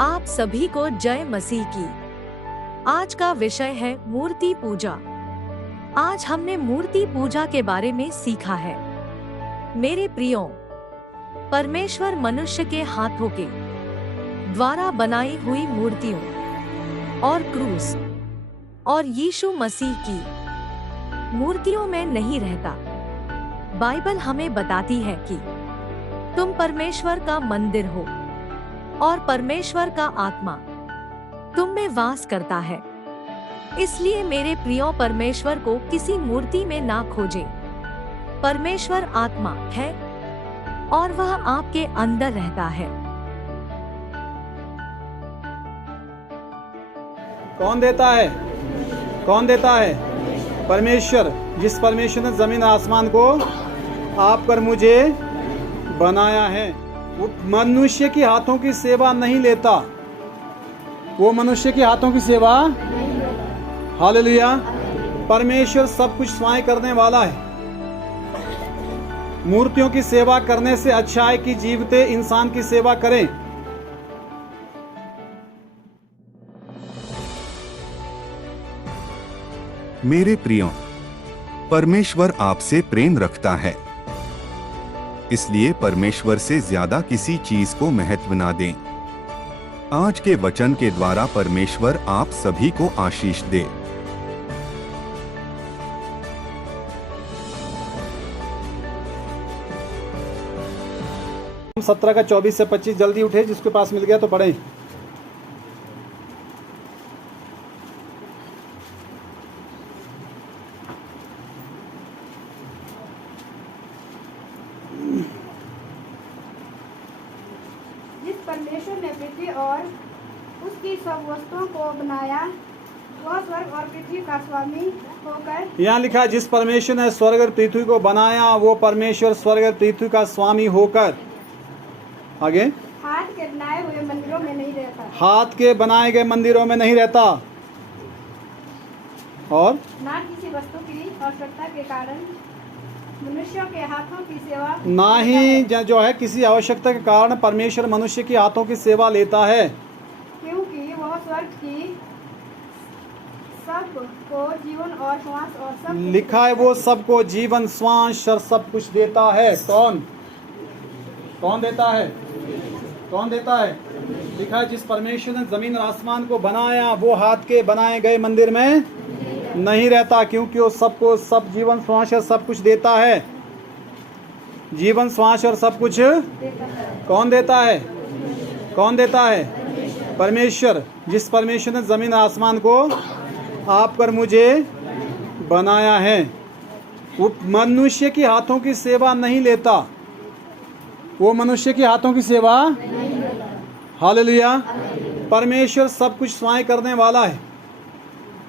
आप सभी को जय मसीह की। आज का विषय है मूर्ति पूजा। आज हमने मूर्ति पूजा के बारे में सीखा है। मेरे प्रियो, परमेश्वर मनुष्य के हाथों के द्वारा बनाई हुई मूर्तियों और क्रूस और यीशु मसीह की मूर्तियों में नहीं रहता। बाइबल हमें बताती है कि तुम परमेश्वर का मंदिर हो और परमेश्वर का आत्मा तुम में वास करता है। इसलिए मेरे प्रियो, परमेश्वर को किसी मूर्ति में ना खोजें। परमेश्वर आत्मा है और वह आपके अंदर रहता है। कौन देता है? कौन देता है? परमेश्वर। जिस परमेश्वर ने जमीन आसमान को आप कर मुझे बनाया है, वो मनुष्य के हाथों की सेवा नहीं लेता। वो मनुष्य के हाथों की सेवा, हालेलुया। परमेश्वर सब कुछ स्वयं करने वाला है। मूर्तियों की सेवा करने से अच्छा है कि जीवते इंसान की सेवा करें। मेरे प्रियो, परमेश्वर आपसे प्रेम रखता है, इसलिए परमेश्वर से ज्यादा किसी चीज को महत्व ना दें। आज के वचन के द्वारा परमेश्वर आप सभी को आशीष दे। हम 17 का 24 से 25 जल्दी उठे, जिसके पास मिल गया तो पढ़ें। परमेश्वर ने पृथ्वी और उसकी सब वस्तुओं को बनाया, वह स्वर्ग और पृथ्वी का स्वामी होकर। यहाँ लिखा है, जिस परमेश्वर ने स्वर्ग और पृथ्वी को बनाया, वो परमेश्वर स्वर्ग और पृथ्वी का स्वामी होकर। आगे, हाथ के बनाए हुए मंदिरों में नहीं रहता। हाथ के बनाए गए मंदिरों में नहीं रहता, और ना किसी वस्तु की आवश्यकता के कारण मनुष्यों के हाथों की सेवा, ना ही जो है किसी आवश्यकता के कारण परमेश्वर मनुष्य के हाथों की सेवा लेता है, क्योंकि वह स्वर्ग की सबको जीवन और श्वास और सब लिखा है वो सबको जीवन श्वास और सब कुछ देता है। कौन? कौन देता है? कौन देता है? लिखा है, जिस परमेश्वर ने जमीन और आसमान को बनाया, वो हाथ के बनाए गए मंदिर में नहीं रहता, क्योंकि वो सबको सब जीवन श्वास और सब कुछ देता है। जीवन श्वास और सब कुछ कौन देता है? कौन देता है? परमेश्वर। जिस परमेश्वर ने जमीन और आसमान को आप कर मुझे बनाया है, वो मनुष्य के हाथों की सेवा नहीं लेता। वो मनुष्य के हाथों की सेवा, हालेलुया। परमेश्वर सब कुछ स्वयं करने वाला है।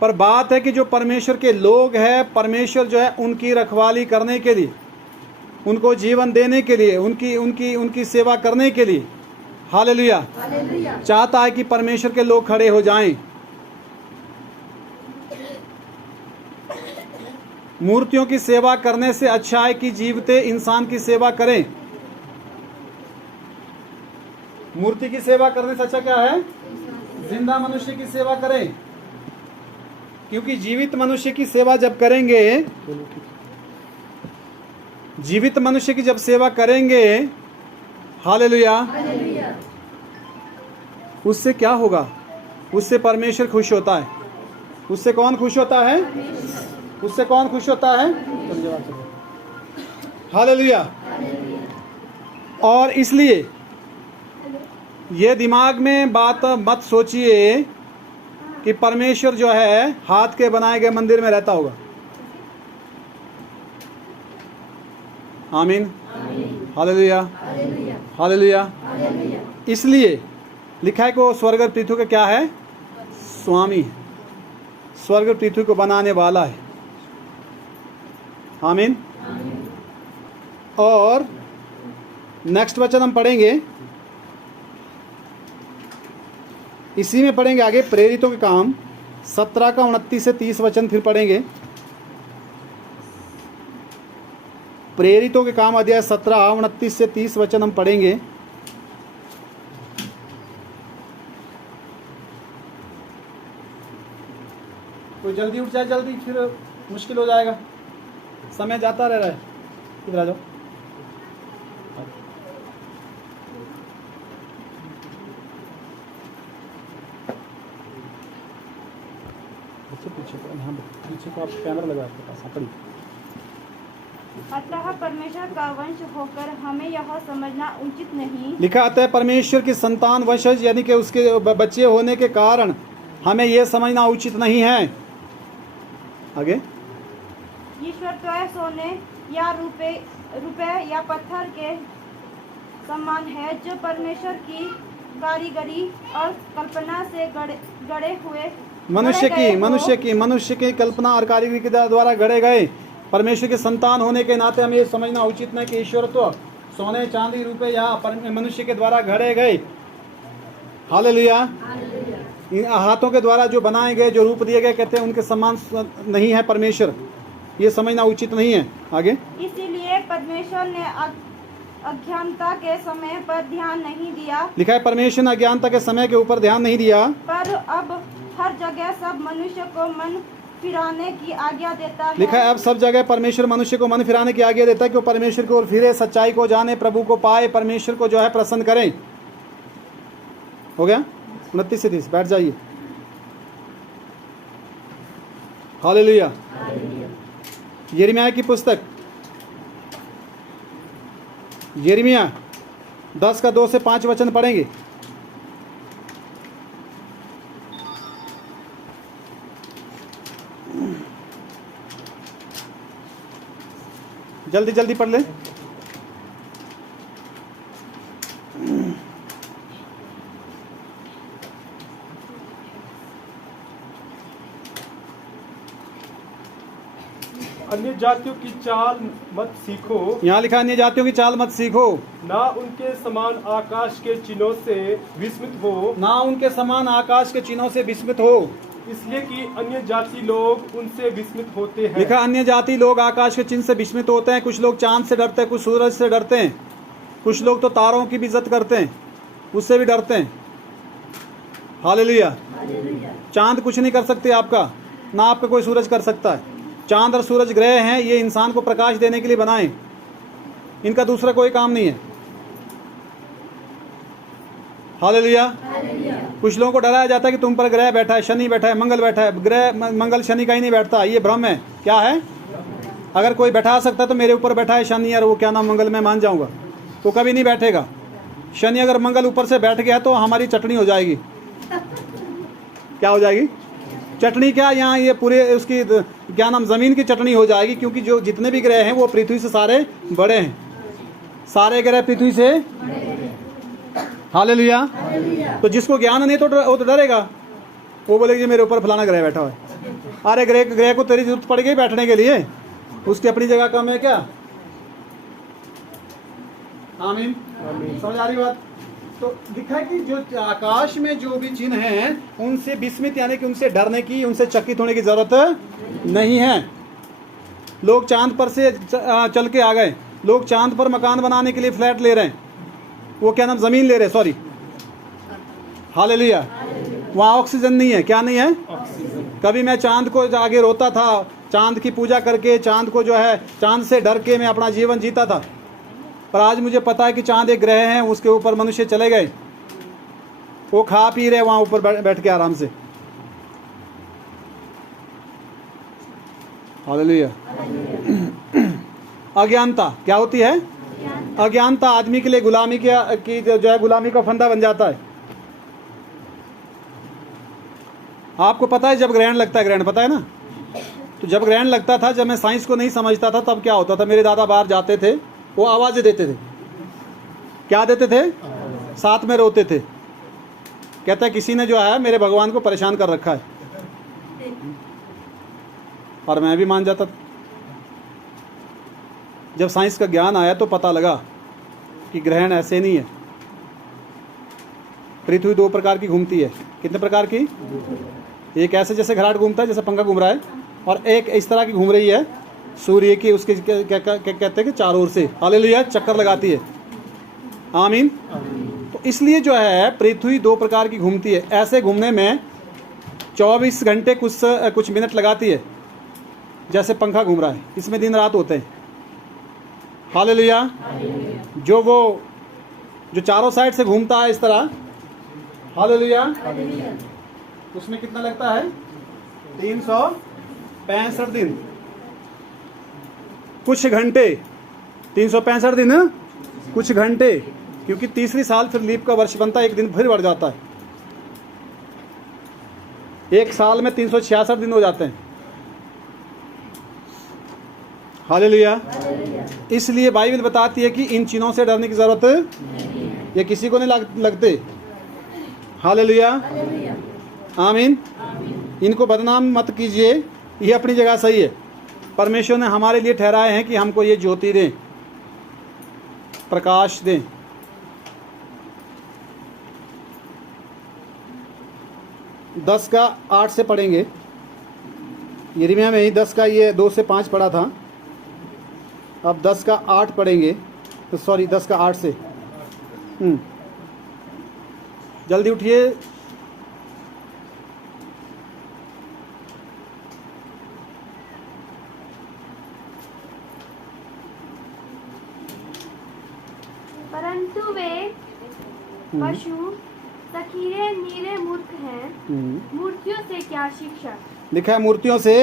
पर बात है कि जो परमेश्वर के लोग हैं, परमेश्वर जो है उनकी रखवाली करने के लिए, उनको जीवन देने के लिए, उनकी उनकी उनकी सेवा करने के लिए, हालेलुया, चाहता है कि परमेश्वर के लोग खड़े हो जाएं। मूर्तियों की सेवा करने से अच्छा है कि जीवते इंसान की सेवा करें। मूर्ति की सेवा करने से अच्छा क्या है? जिंदा मनुष्य की सेवा करें, क्योंकि जीवित मनुष्य की सेवा जब करेंगे, जीवित मनुष्य की जब सेवा करेंगे, हालेलुया, उससे क्या होगा? उससे परमेश्वर खुश होता है। उससे कौन खुश होता है? उससे कौन खुश होता है? हालेलुया। और इसलिए ये दिमाग में बात मत सोचिए कि परमेश्वर जो है हाथ के बनाए गए मंदिर में रहता होगा। आमीन, हालेलुया, हालेलुया। इसलिए लिखा है कि स्वर्ग और पृथ्वी का क्या है? स्वामी। स्वर्ग और पृथ्वी को बनाने वाला है। आमीन। और नेक्स्ट वचन हम पढ़ेंगे, इसी में पढ़ेंगे आगे प्रेरितों के काम 17 का 29 से 30 वचन फिर पढ़ेंगे। प्रेरितों के काम अध्याय 17 29 से 30 वचन हम पढ़ेंगे। कोई जल्दी उठ जाए, जल्दी, फिर मुश्किल हो जाएगा, समय जाता रह रहा है। इधर आ जाओ। पीछे को आप कैमरा लगा आपके पास, हाँ, पढ़िए। अतः परमेश्वर का वंश होकर हमें यह समझना उचित नहीं। लिखा आता है परमेश्वर की संतान वंशज यानी कि उसके बच्चे होने के कारण हमें यह समझना उचित नहीं है। आगे, ईश्वर तो सोने या रुपए या पत्थर के समान है, जो परमेश्वर की कारीगरी और कल्पना से गढ़े हुए मनुष्य की कल्पना और कारीगरी के द्वारा गढ़े गए। परमेश्वर के संतान होने के नाते हमें यह समझना उचित नहीं कि ईश्वर तो सोने, चांदी, रुपए या मनुष्य के द्वारा गढ़े गए। हालेलुया। इन हाथों के द्वारा जो बनाए गए, जो रूप दिए गए, कहते हैं उनके समान नहीं है परमेश्वर। ये समझना उचित नहीं है। आगे, इसीलिए परमेश्वर ने अज्ञानता के समय पर ध्यान नहीं दिया। लिखा है परमेश्वर ने अज्ञानता के समय के ऊपर ध्यान नहीं दिया, पर अब हर जगह सब मनुष्य को मन फिराने की आज्ञा देता है। लिखा है अब सब जगह परमेश्वर मनुष्य को मन फिराने की आज्ञा देता है कि वो परमेश्वर की ओर फिरे, सच्चाई को जाने, प्रभु को पाए, परमेश्वर को जो है प्रसन्न करें। हो गया 29 से 30, बैठ जाइए। हालेलुया। यिर्मयाह की पुस्तक, यिर्मयाह 10 का 2 से 5 वचन पढ़ेंगे। जल्दी जल्दी पढ़ ले। अन्य जातियों की चाल मत सीखो। यहाँ लिखा अन्य जातियों की चाल मत सीखो, ना उनके समान आकाश के चिन्हों से विस्मित हो, ना उनके समान आकाश के चिन्हों से विस्मित हो, इसलिए कि अन्य जाति लोग उनसे विस्मित होते हैं। लिखा अन्य जाति लोग आकाश के चिन्ह से विस्मित होते हैं। कुछ लोग चांद से डरते हैं, कुछ सूरज से डरते हैं, कुछ लोग तो तारों की भी इज्जत करते हैं, उससे भी डरते हैं। हालेलुया। चांद कुछ नहीं कर सकते आपका, ना आपका कोई सूरज कर सकता है। चांद और सूरज ग्रह हैं, ये इंसान को प्रकाश देने के लिए बनाए, इनका दूसरा कोई काम नहीं है। हालेलुया। कुछ लोगों को डराया जाता है कि तुम पर ग्रह बैठा है, शनि बैठा है, मंगल बैठा है। ग्रह मंगल शनि का ही नहीं बैठता, ये भ्रम है। क्या है? अगर कोई बैठा सकता तो मेरे ऊपर बैठा है शनि और वो क्या नाम मंगल, मैं मान जाऊंगा। वो कभी नहीं बैठेगा। शनि अगर मंगल ऊपर से बैठ गया तो हमारी चटनी हो जाएगी। क्या हो जाएगी? चटनी क्या, यहाँ ये पूरे उसकी क्या नाम जमीन की चटनी हो जाएगी, क्योंकि जो जितने भी ग्रह हैं वो पृथ्वी से सारे बड़े हैं। सारे ग्रह पृथ्वी से। हालेलुया। तो जिसको ज्ञान नहीं तो वो तो डरेगा, वो बोलेगा मेरे ऊपर फलाना ग्रह बैठा हुआ है। अरे ग्रह को तेरी जरूरत पड़ गई बैठने के लिए, उसकी अपनी जगह कम है क्या? आमीन। समझ आ रही बात? तो दिखा है कि जो आकाश में जो भी चिन्ह हैं उनसे विस्मित यानी कि उनसे डरने की, उनसे चकित होने की जरूरत नहीं है। लोग चांद पर से चल के आ गए, लोग चांद पर मकान बनाने के लिए फ्लैट ले रहे हैं, वो क्या नाम जमीन ले रहे हैं, सॉरी। हालेलुया। वहाँ ऑक्सीजन नहीं है। क्या नहीं है? कभी मैं चांद को आगे रोता था, चांद की पूजा करके, चांद को जो है चांद से डर के मैं अपना जीवन जीता था, पर आज मुझे पता है कि चांद एक ग्रह है, उसके ऊपर मनुष्य चले गए, वो खा पी रहे वहाँ ऊपर बैठ के आराम से। हालेलुया। अज्ञानता क्या होती है? अज्ञानता आदमी के लिए गुलामी की जो है गुलामी का फंदा बन जाता है। आपको पता है जब ग्रहण लगता है, ग्रहण पता है ना? तो जब ग्रहण लगता था, जब मैं साइंस को नहीं समझता था तब क्या होता था, मेरे दादा बाहर जाते थे वो आवाज़ें देते थे। क्या देते थे? साथ में रोते थे। कहता है किसी ने जो है मेरे भगवान को परेशान कर रखा है, और मैं भी मान जाता था। जब साइंस का ज्ञान आया तो पता लगा कि ग्रहण ऐसे नहीं है। पृथ्वी 2 प्रकार की घूमती है। कितने प्रकार की? एक ऐसे जैसे घराट घूमता है, जैसे पंखा घूम रहा है, और एक इस तरह की घूम रही है सूर्य की, उसके कहते हैं कि चारों ओर से हालेलुया चक्कर लगाती है। आमीन। तो इसलिए जो है पृथ्वी 2 प्रकार की घूमती है। ऐसे घूमने में 24 घंटे कुछ मिनट लगाती है, जैसे पंखा घूम रहा है। इसमें दिन रात होते हैं। हालेलुया। जो चारों साइड से घूमता है इस तरह, हालेलुया, उसमें कितना लगता है? 365 दिन, कुछ घंटे। 365 दिन कुछ घंटे, क्योंकि तीसरी साल फिर लीप का वर्ष बनता है, एक दिन फिर बढ़ जाता है। एक साल में 366 दिन हो जाते हैं। हालेलुया। इसलिए बाइबल बताती है कि इन चिन्हों से डरने की जरूरत ये किसी को नहीं लगते। हालेलुया। आमीन। इनको बदनाम मत कीजिए, ये अपनी जगह सही है। परमेश्वर ने हमारे लिए ठहराए हैं कि हमको ये ज्योति दें, प्रकाश दें। दस का 8 से पढ़ेंगे। यिर्मयाह में ही 10 का ये 2 से 5 पढ़ा था, अब 10 का 8 पढ़ेंगे। तो सॉरी 10 का 8 से जल्दी उठिए। परंतु वे पशु सखीरे नीरे मूर्ख हैं, मूर्तियों से क्या शिक्षा। लिखा है मूर्तियों से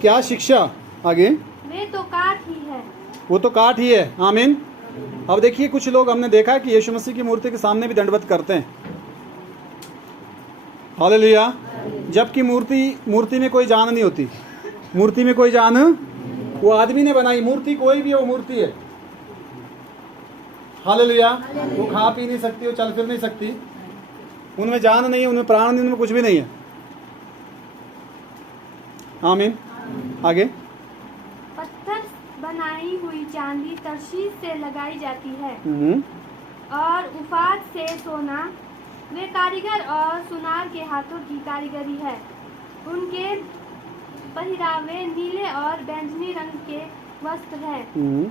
क्या शिक्षा। आगे, वे तो काठ ही है। वो तो काठ ही है। आमीन। अब देखिए कुछ लोग हमने देखा कि यीशु मसीह की मूर्ति के सामने भी दंडवत करते हैं। हालेलुया। जबकि मूर्ति में कोई जान नहीं होती। मूर्ति में कोई जान, वो आदमी ने बनाई मूर्ति, कोई भी वो मूर्ति है। हालेलुया। वो खा पी नहीं सकती, वो चल फिर नहीं सकती, उनमें जान नहीं है, उनमें प्राण नहीं, उनमें कुछ भी नहीं है। आमीन। आगे, पत्थर बनाई हुई चांदी तरशीश से लगाई जाती है और उफाद से सोना। वे कारीगर और सुनार के हाथों की कारीगरी है। उनके पहिरावे नीले और बैंगनी रंग के वस्त्र हैं।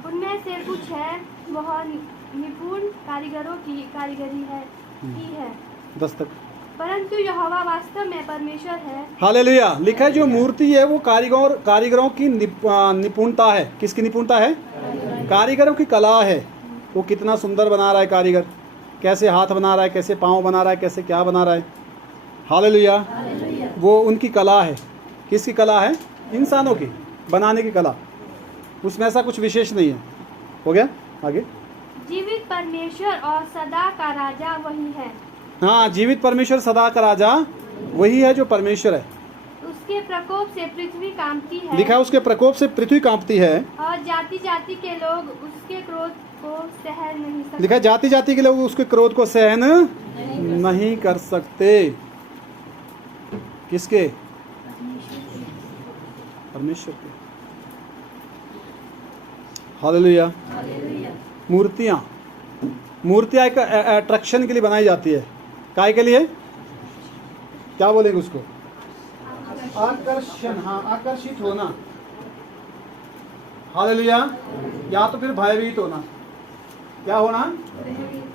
उनमें से कुछ है वह निपुण कारीगरों की कारीगरी है की है। 10 तक। परंतु यहोवा वास्तव में परमेश्वर है। हालेलुया। लिखा है जो मूर्ति है वो कारीगरों की निपुणता है। किसकी निपुणता है? कारीगरों की कला है। वो कितना सुंदर बना रहा है कारीगर, कैसे हाथ बना रहा है, कैसे पाँव बना रहा है, कैसे क्या बना रहा है। हालेलुया। वो उनकी कला है। किसकी कला है? इंसानों की बनाने की कला। उसमें ऐसा कुछ विशेष नहीं है। हो गया। आगे, जीवित परमेश्वर और सदा का राजा वही है। हाँ, जीवित परमेश्वर सदा का राजा वही है जो परमेश्वर है। उसके प्रकोप से पृथ्वी कांपती है। लिखा है उसके प्रकोप से पृथ्वी कांपती है और जाति जाति के लोग उसके क्रोध को सहन नहीं सकते। लिखा है जाति जाति के लोग उसके क्रोध को सहन नहीं कर सकते। किसके? परमेश्वर के। हालेलुया। मूर्तियां एक अट्रैक्शन के लिए बनाई जाती है। काय के लिए? क्या बोलेंगे उसको? आकर्षण। हाँ, आकर्षित होना। हालेलुया। या तो फिर भयभीत होना। क्या होना?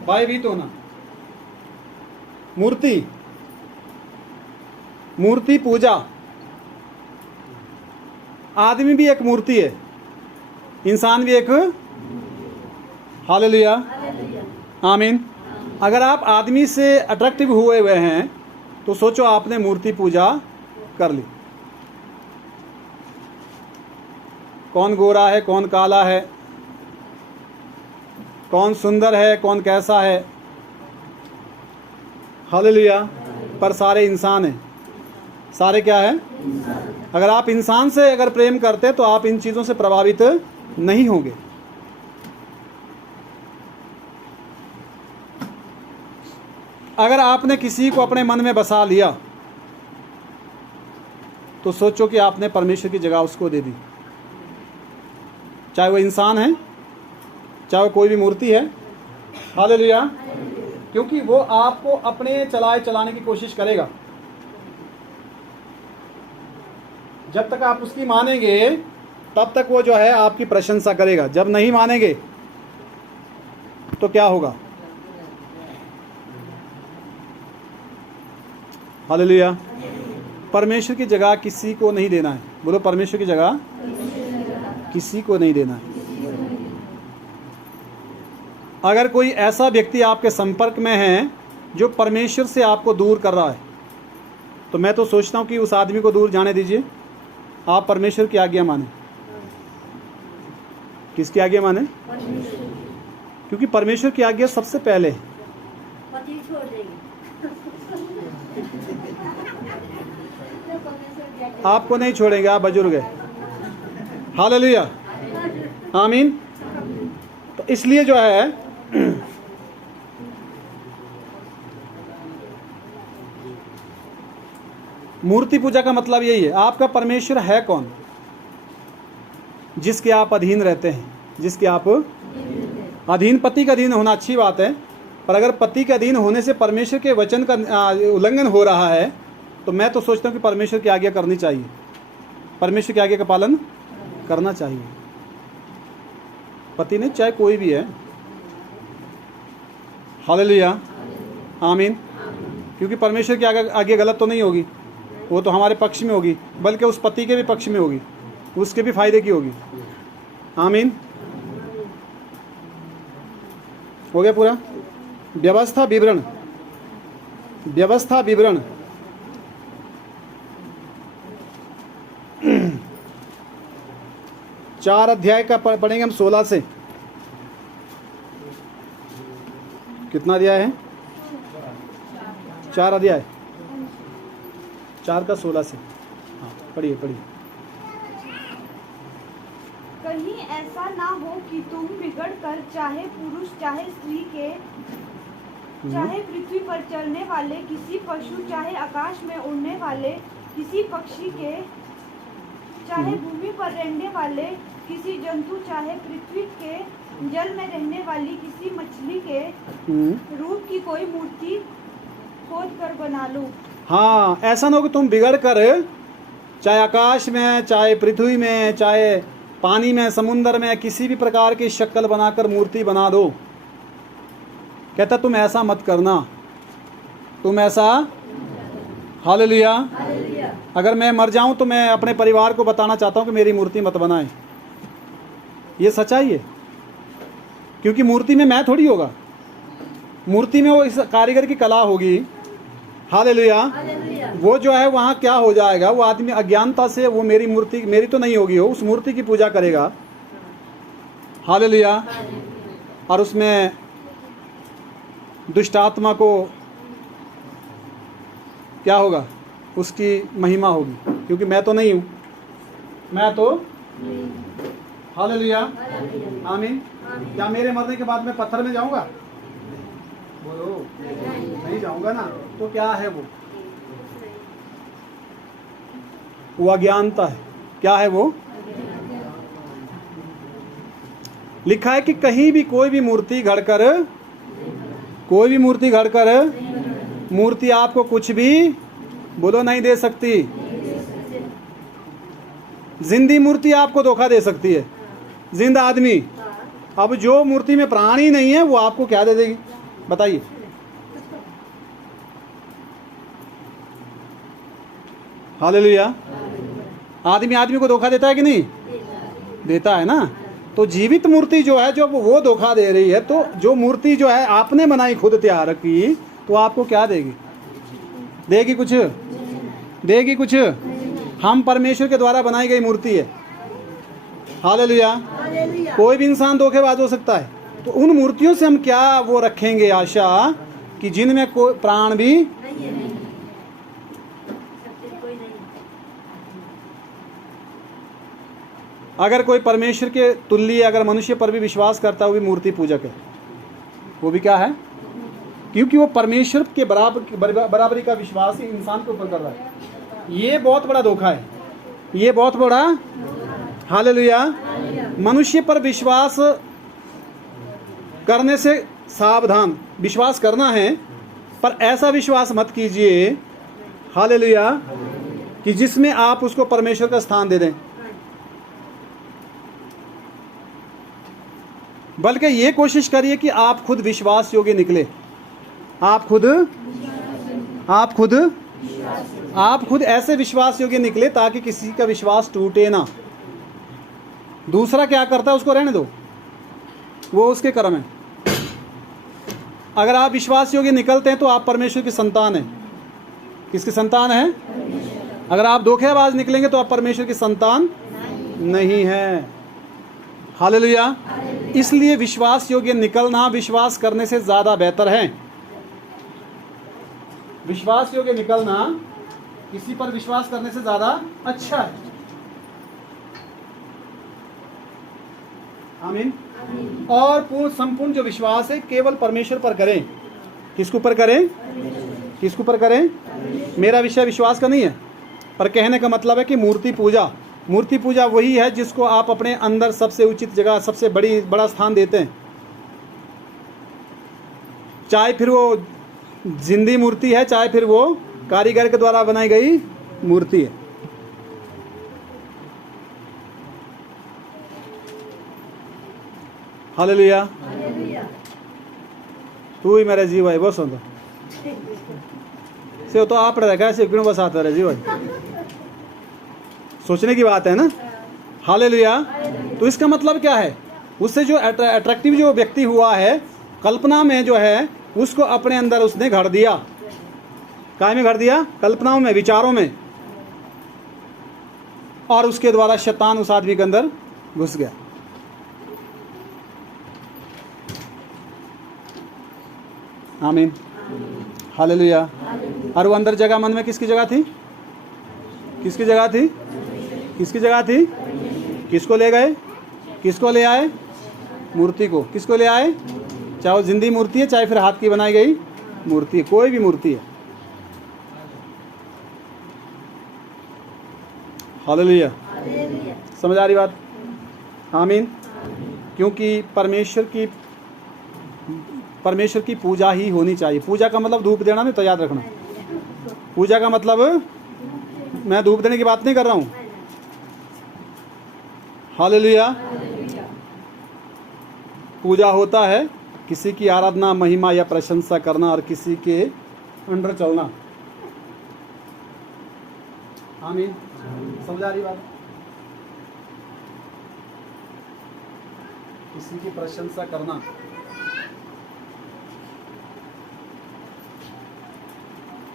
भयभीत होना। मूर्ति पूजा। आदमी भी एक मूर्ति है, इंसान भी एक। हालेलुया। आमीन। अगर आप आदमी से अट्रैक्टिव हुए हैं तो सोचो आपने मूर्ति पूजा कर ली। कौन गोरा है, कौन काला है, कौन सुंदर है, कौन कैसा है। हालेलुया। पर सारे इंसान हैं। सारे क्या है? अगर आप इंसान से अगर प्रेम करते तो आप इन चीज़ों से प्रभावित नहीं होंगे। अगर आपने किसी को अपने मन में बसा लिया तो सोचो कि आपने परमेश्वर की जगह उसको दे दी, चाहे वो इंसान है, चाहे वो कोई भी मूर्ति है। हालेलुया। क्योंकि वो आपको अपने चलाने की कोशिश करेगा। जब तक आप उसकी मानेंगे तब तक वो जो है आपकी प्रशंसा करेगा। जब नहीं मानेंगे तो क्या होगा? हालेलुया। परमेश्वर की जगह किसी को नहीं देना है। बोलो, परमेश्वर की जगह किसी को नहीं देना है। अगर कोई ऐसा व्यक्ति आपके संपर्क में है जो परमेश्वर से आपको दूर कर रहा है, तो मैं तो सोचता हूं कि उस आदमी को दूर जाने दीजिए। आप परमेश्वर की आज्ञा माने। किसकी आज्ञा माने? क्योंकि परमेश्वर की आज्ञा सबसे पहले है। आपको नहीं छोड़ेंगे, आप बुजुर्ग हैं। हालेलुया, आमीन। तो इसलिए जो है मूर्ति पूजा का मतलब यही है। आपका परमेश्वर है कौन? जिसके आप अधीन रहते हैं, जिसके आप अधीन। पति का अधीन होना अच्छी बात है, पर अगर पति के अधीन होने से परमेश्वर के वचन का उल्लंघन हो रहा है तो मैं तो सोचता हूँ कि परमेश्वर की आज्ञा करनी चाहिए, परमेश्वर की आज्ञा का पालन करना चाहिए। पति नहीं, चाहे कोई भी है। हालेलुया, आमीन। क्योंकि परमेश्वर की आज्ञा गलत तो नहीं होगी, वो तो हमारे पक्ष में होगी, बल्कि उस पति के भी पक्ष में होगी, उसके भी फायदे की होगी। आमीन। हो गया पूरा। व्यवस्था विवरण, व्यवस्था विवरण। चार अध्याय का पढ़ेंगे हम 16 से। कितना अध्याय है? 4 अध्याय, 4 का 16 से। हाँ, पढ़िए पढ़िए। कहीं ऐसा ना हो कि तुम बिगड़ कर चाहे पुरुष चाहे स्त्री के, चाहे पृथ्वी पर चलने वाले किसी पशु, चाहे आकाश में उड़ने वाले किसी पक्षी के, चाहे भूमि पर रहने वाले किसी जंतु, चाहे पृथ्वी के जल में रहने वाली किसी मछली के रूप की कोई मूर्ति खोद कर बना लो। हाँ, ऐसा ना हो कि तुम बिगड़ कर चाहे आकाश में, चाहे पृथ्वी में, चाहे पानी में, समुद्र में किसी भी प्रकार की शक्ल बनाकर मूर्ति बना दो। कहता तुम ऐसा मत करना, तुम ऐसा। हालेलुया। अगर मैं मर जाऊं तो मैं अपने परिवार को बताना चाहता हूं कि मेरी मूर्ति मत बनाए। ये सच्चाई है, क्योंकि मूर्ति में मैं थोड़ी होगा, मूर्ति में वो इस कारीगर की कला होगी। हालेलुया। वो जो है वहाँ क्या हो जाएगा, वो आदमी अज्ञानता से वो मेरी मूर्ति, मेरी तो नहीं होगी, वो उस मूर्ति की पूजा करेगा। हालेलुया। और उसमें दुष्ट आत्मा को क्या होगा, उसकी महिमा होगी, क्योंकि मैं तो नहीं हूँ, मैं तो। हालेलुया, आमीन। क्या मेरे मरने के बाद मैं पत्थर में जाऊंगा? बोलो, नहीं जाऊंगा ना। तो क्या है वो अज्ञानता है। क्या है वो? लिखा है कि कहीं भी कोई भी मूर्ति घड़कर, कोई भी मूर्ति घड़कर मूर्ति आपको कुछ भी, बोलो, नहीं दे सकती। जिंदी मूर्ति आपको धोखा दे सकती है, जिंदा आदमी। अब जो मूर्ति में प्राण ही नहीं है वो आपको क्या दे देगी, बताइए? हालेलुया। आदमी को धोखा देता है कि नहीं? देता है ना। तो जीवित मूर्ति जो है, जो वो धोखा दे रही है, तो जो मूर्ति जो है आपने बनाई, खुद तैयार की, तो आपको क्या देगी? देगी कुछ? देगी कुछ? हम परमेश्वर के द्वारा बनाई गई मूर्ति है। हालेलुया। कोई भी इंसान धोखेबाज हो सकता है, तो उन मूर्तियों से हम क्या वो रखेंगे आशा कि जिनमें कोई प्राण भी। अगर कोई परमेश्वर के तुल्य अगर मनुष्य पर भी विश्वास करता है, वो भी मूर्ति पूजक है। वो भी क्या है? क्योंकि वो परमेश्वर के बराबरी का विश्वास ही इंसान के ऊपर कर रहा है। ये बहुत बड़ा धोखा है, ये बहुत बड़ा। हालेलुया। मनुष्य पर विश्वास करने से सावधान। विश्वास करना है पर ऐसा विश्वास मत कीजिए, हालेलुया, कि जिसमें आप उसको परमेश्वर का स्थान दे दें, बल्कि ये कोशिश करिए कि आप खुद विश्वास योग्य निकले। आप खुद ऐसे विश्वास योग्य निकले ताकि किसी का विश्वास टूटे ना। दूसरा क्या करता है उसको रहने दो, वो उसके कर्म है। अगर आप विश्वास योग्य निकलते हैं तो आप परमेश्वर की संतान हैं। किसकी संतान है? अगर आप धोखेबाज निकलेंगे तो आप परमेश्वर की संतान नहीं है। हालेलुया। इसलिए विश्वास योग्य निकलना विश्वास करने से ज़्यादा बेहतर है। विश्वास योग्य निकलना किसी पर विश्वास करने से ज़्यादा अच्छा है। आमीन। और पूर्ण संपूर्ण जो विश्वास है केवल परमेश्वर पर करें। किसके ऊपर करें? किसके ऊपर करें? मेरा विषय विश्वास का नहीं है, पर कहने का मतलब है कि मूर्ति पूजा वही है जिसको आप अपने अंदर सबसे उचित जगह, सबसे बड़ा स्थान देते हैं। चाहे फिर वो जिंदी मूर्ति है, चाहे फिर वो कारीगर के द्वारा बनाई गई मूर्ति है। हालेलुया। तू ही मेरा जीव है, बस होता से तो आप रहेगा ऐसे क्यों बस आता रहे जीव है। सोचने की बात है ना। हालेलुया। तो इसका मतलब क्या है? उससे जो अट्रैक्टिव जो व्यक्ति हुआ है, कल्पना में जो है उसको अपने अंदर उसने घर दिया। काय में घर दिया? कल्पनाओं में, विचारों में, और उसके द्वारा शैतान उस आदमी के अंदर घुस गया। आमीन। हालेलुया। और वो अंदर जगह मन में किसकी जगह थी? किसकी जगह थी? किसकी जगह थी? किसको ले गए? किसको ले आए? मूर्ति को। किसको ले आए? चाहे वो जिंदी मूर्ति है, चाहे फिर हाथ की बनाई गई मूर्ति है, कोई भी मूर्ति है। हालेलुया। समझ आ रही बात? आमीन। क्योंकि परमेश्वर की पूजा ही होनी चाहिए। पूजा का मतलब धूप देना नहीं, तो याद रखना। पूजा का मतलब मैं धूप देने की बात नहीं कर रहा हूं। हालेलुया। पूजा होता है किसी की आराधना, महिमा या प्रशंसा करना और किसी के अंडर चलना। आमीन। समझ आ रही बात? किसी की प्रशंसा करना।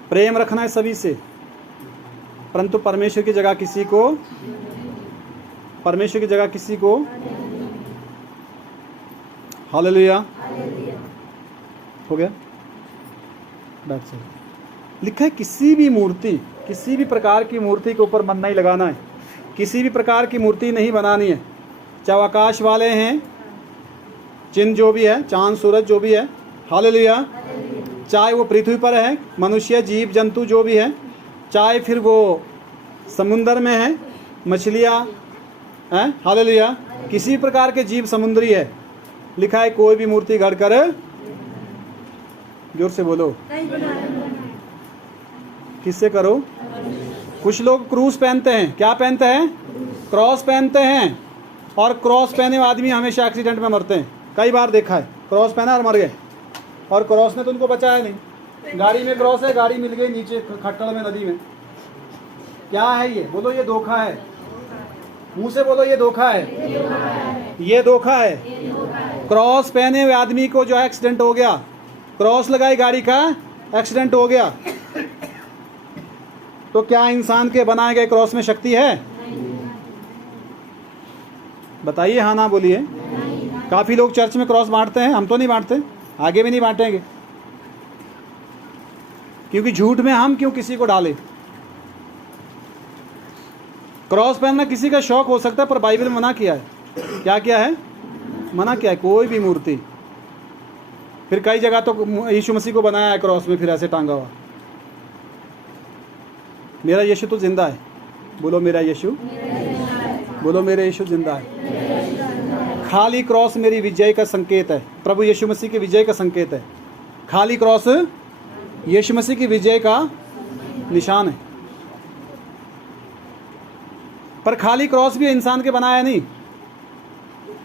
प्रेम रखना है सभी से, परंतु परमेश्वर की जगह किसी को हालेलुया। हो गया? बैठ चलो। लिखा है किसी भी प्रकार की मूर्ति के ऊपर मन नहीं लगाना है। किसी भी प्रकार की मूर्ति नहीं बनानी है, चाहे आकाश वाले हैं, चिन्ह जो भी है, चांद सूरज जो भी है। हालेलुया। चाहे वो पृथ्वी पर है, मनुष्य, जीव जंतु जो भी है, चाहे फिर वो समुंदर में है, मछलियाँ हैं। हालेलुया। किसी प्रकार के जीव समुद्री है। लिखा है कोई भी मूर्ति गढ़ कर, जोर से बोलो, किससे करो? कुछ लोग क्रूस पहनते हैं। क्या पहनते हैं? क्रॉस पहनते हैं। और क्रॉस पहने हुए आदमी हमेशा एक्सीडेंट में मरते हैं। कई बार देखा है, क्रॉस पहना और मर गए, और क्रॉस ने तो उनको बचाया नहीं। गाड़ी में क्रॉस है, गाड़ी मिल गई नीचे खट्टड़ में, नदी में। क्या है ये? बोलो ये धोखा है। मुंह से बोलो ये धोखा है। ये धोखा है। क्रॉस पहने हुए आदमी को जो एक्सीडेंट हो गया, क्रॉस लगाई गाड़ी का, एक्सीडेंट हो गया, तो क्या इंसान के बनाए गए क्रॉस में शक्ति है? बताइए, हाँ ना बोलिए। काफी लोग चर्च में क्रॉस बांटते हैं, हम तो नहीं बांटते, आगे भी नहीं बांटेंगे, क्योंकि झूठ में हम क्यों किसी को डालें। क्रॉस पहनना किसी का शौक हो सकता है, पर बाइबल में मना किया है। क्या किया है? मना किया है। कोई भी मूर्ति, फिर कई जगह तो यीशु मसीह को बनाया है क्रॉस में, फिर ऐसे टांगा हुआ। मेरा यीशु तो जिंदा है। बोलो मेरा यीशु, बोलो मेरा यीशु जिंदा है। खाली क्रॉस मेरी विजय का संकेत है, प्रभु यीशु मसीह की विजय का संकेत है। खाली क्रॉस यीशु मसीह की विजय का निशान है। पर खाली क्रॉस भी इंसान के बनाया नहीं,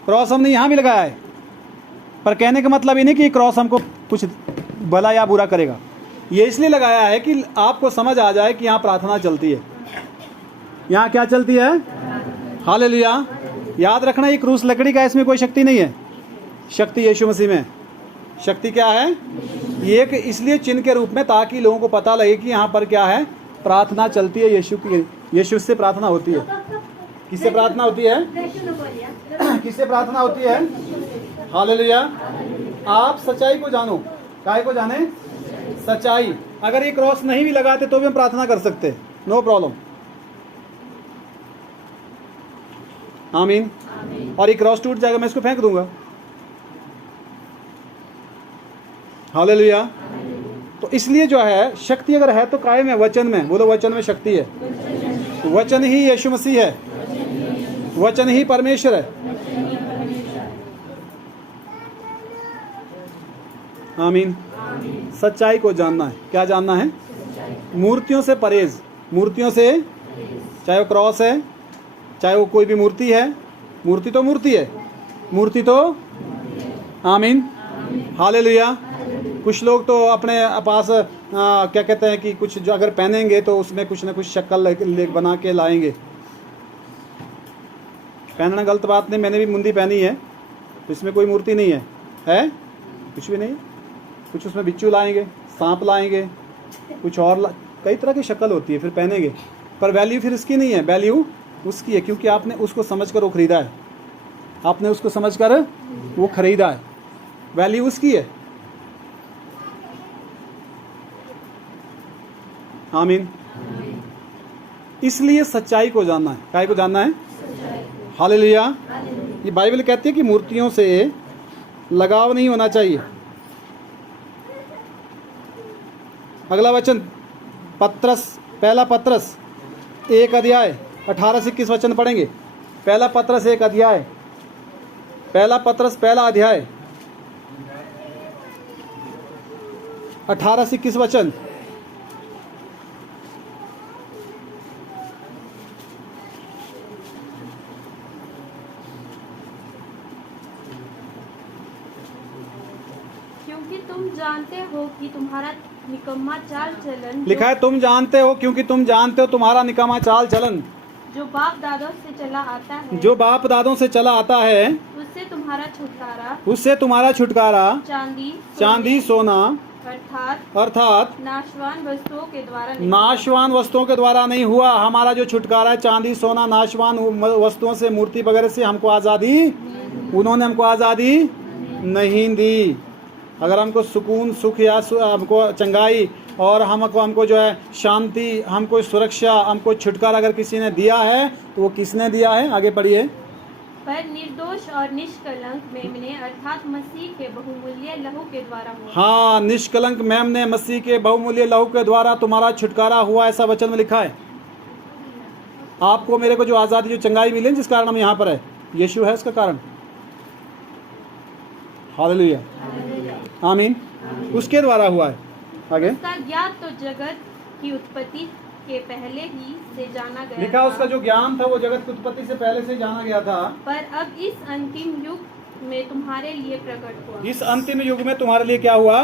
क्रॉस हमने यहाँ भी लगाया है। पर कहने का मतलब ये नहीं कि क्रॉस हमको कुछ भला या बुरा करेगा। ये इसलिए लगाया है कि आपको समझ आ जाए कि यहाँ प्रार्थना चलती है। यहाँ क्या चलती है? हालेलुया। याद रखना, ये क्रूस लकड़ी का, इसमें कोई शक्ति नहीं है। शक्ति यीशु मसीह में। शक्ति क्या है? ये एक इसलिए चिन्ह के रूप में, ताकि लोगों को पता लगे कि यहाँ पर क्या है, प्रार्थना चलती है यीशु की। यीशु से प्रार्थना होती है। किससे प्रार्थना होती है? किससे प्रार्थना होती है? हालेलुया। आप सच्चाई को जानो। काय को जाने? सच्चाई। अगर ये क्रॉस नहीं भी लगाते तो भी हम प्रार्थना कर सकते, नो प्रॉब्लम। आमीन। और ये क्रॉस टूट जाएगा, मैं इसको फेंक दूंगा। हालेलुया। तो इसलिए जो है, शक्ति अगर है तो कायम है वचन में। बोलो वचन में शक्ति है। वचन ही यीशु मसीह है, वचन ही परमेश्वर है। आमीन। सच्चाई को जानना है। क्या जानना है? मूर्तियों से परहेज। मूर्तियों से, चाहे वो क्रॉस है, चाहे वो कोई भी मूर्ति है। मूर्ति तो मूर्ति है, मूर्ति तो। आमीन। हालेलुया। कुछ लोग तो अपने पास क्या कहते हैं कि कुछ जो अगर पहनेंगे तो उसमें कुछ ना कुछ शक्ल बना के लाएंगे। पहनना गलत बात नहीं, मैंने भी मुंदी पहनी है, तो इसमें कोई मूर्ति नहीं है, है कुछ भी नहीं। कुछ उसमें बिच्छू लाएंगे, सांप लाएंगे, कुछ और कई तरह की शक्ल होती है, फिर पहनेंगे। पर वैल्यू फिर इसकी नहीं है, वैल्यू उसकी है, क्योंकि आपने उसको समझकर वो खरीदा है। आपने उसको समझकर वो खरीदा है, वैल्यू उसकी है। आमीन। इसलिए सच्चाई को जानना है। काय को जानना है? हालेलुया। ये बाइबल कहती है कि मूर्तियों से लगाव नहीं होना चाहिए। अगला वचन पत्रस, पहला पत्रस 1 अध्याय 18 से 21 वचन पढ़ेंगे। पहला पत्रस 1 अध्याय, पहला पत्रस पहला अध्याय 18 से 21 वचन। क्योंकि तुम जानते हो कि तुम्हारा निकम्मा चाल चलन, लिखा है तुम जानते हो, क्योंकि तुम जानते हो तुम्हारा निकम्मा चाल चलन जो बाप दादों से चला आता है, जो बाप दादों से चला आता है, उससे तुम्हारा छुटकारा, उससे तुम्हारा छुटकारा चांदी सोना अर्थात नाशवान वस्तुओं के द्वारा नहीं, नाशवान वस्तुओं के द्वारा नहीं हुआ। हमारा जो छुटकारा है चांदी सोना नाशवान वस्तुओं से, मूर्ति वगैरह से हमको आज़ादी, उन्होंने हमको आज़ादी नहीं दी। अगर हमको सुकून, सुख या हमको चंगाई और हमको जो है शांति, हमको सुरक्षा, हमको छुटकारा अगर किसी ने दिया है तो वो किसने दिया है? आगे पढ़िए। पर निर्दोष और निष्कलंक मेमने अर्थात मसीह के बहुमूल्य लहू के द्वारा हुआ। हाँ, निष्कलंक मेमने मसीह के बहुमूल्य लहू के द्वारा तुम्हारा छुटकारा हुआ, ऐसा वचन में लिखा है। आपको मेरे को जो आज़ादी, जो चंगाई मिली, जिस कारण हम यहाँ पर है, यीशु है उसका कारण। हालेलुया। आमीन। उसके द्वारा हुआ है। आगे उसका ज्ञान तो जगत की उत्पत्ति के पहले ही से जाना गया लिखा, उसका जो ज्ञान था वो जगत की उत्पत्ति से पहले से जाना गया था, पर अब इस अंतिम युग में तुम्हारे लिए प्रकट हुआ। इस अंतिम युग में तुम्हारे लिए क्या हुआ?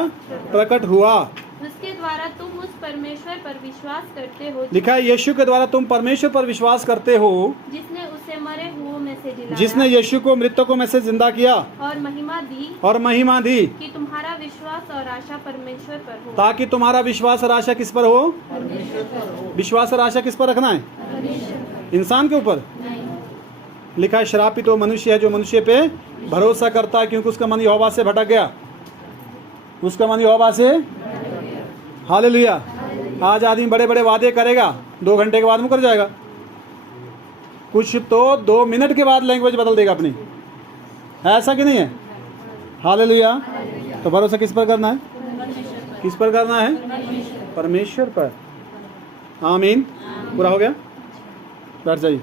प्रकट हुआ। उसके द्वारा तुम उस परमेश्वर पर विश्वास करते हो, लिखा है यीशु के द्वारा तुम परमेश्वर पर विश्वास करते हो, जिसने उसे मरे हुओं में से जिलाया, जिसने यीशु को मृतकों में से जिंदा किया और महिमा दी कि तुम्हारा विश्वास और आशा परमेश्वर पर हो, ताकि तुम्हारा विश्वास और आशा किस पर हो? विश्वास और आशा किस पर रखना है? इंसान के ऊपर। लिखा है श्रापित वो मनुष्य है जो मनुष्य पे भरोसा करता है, क्योंकि उसका मन यहोवा से भटक गया। उसका मन यहोवा से। हालेलुया। आज आदमी बड़े बड़े वादे करेगा, 2 घंटे के बाद मुकर जाएगा। कुछ तो 2 मिनट के बाद लैंग्वेज बदल देगा अपनी। है ऐसा कि नहीं है? हालेलुया। तो भरोसा किस पर करना है? किस पर करना है? परमेश्वर पर। आमीन। पूरा हो गया? बैठ जाइए।